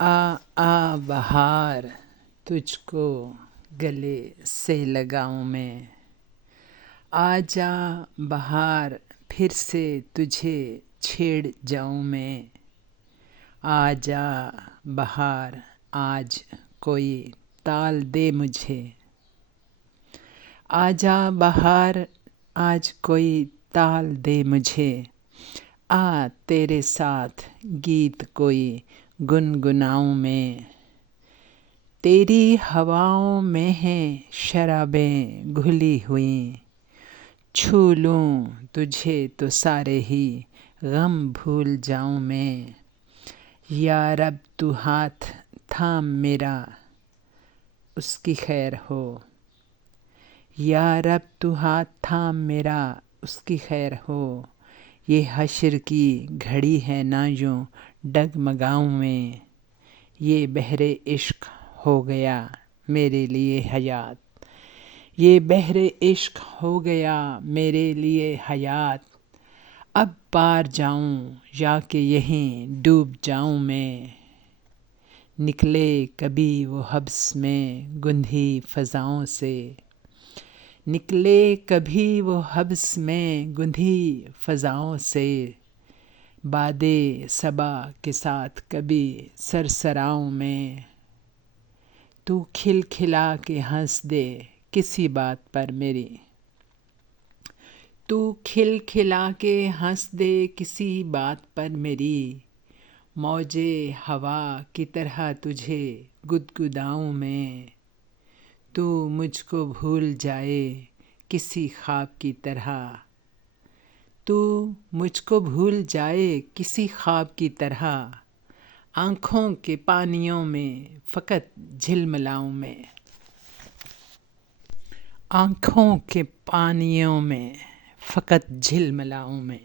آ بہار تجھ کو گلے سے لگاؤں میں، آ جا بہار پھر سے تجھے چھیڑ جاؤں میں، آ جا بہار آج کوئی تال دے مجھے، آ جا بہار آج کوئی تال دے مجھے، آ تیرے ساتھ گیت کوئی گنگناؤں میں، تیری ہواؤں میں ہیں شرابیں گھلی ہوئیں، چھو لوں تجھے تو سارے ہی غم بھول جاؤں میں، یا رب تو ہاتھ تھام میرا اس کی خیر ہو، یا رب تو ہاتھ تھام میرا اس کی خیر ہو، یہ حشر کی گھڑی ہے نہ یوں ڈگمگاؤں میں، یہ بحر عشق ہو گیا میرے لیے حیات، یہ بحر عشق ہو گیا میرے لیے حیات، اب پار جاؤں یا کہ یہیں ڈوب جاؤں میں، نکلے کبھی وہ حبس میں گندھی فضاؤں سے، نکلے کبھی وہ حبس میں گندھی فضاؤں سے، باد صبا کے ساتھ کبھی سرسراؤں میں، تو کھل کھلا کے ہنس دے کسی بات پر میری، تو کھل کھلا کے ہنس دے کسی بات پر میری، موجے ہوا کی طرح تجھے گدگداؤں میں، تو مجھ کو بھول جائے کسی خواب کی طرح، تو مجھ کو بھول جائے کسی خواب کی طرح، آنکھوں کے پانیوں میں فقط جھلملاؤں میں، آنکھوں کے پانیوں میں فقط جھلملاؤں میں۔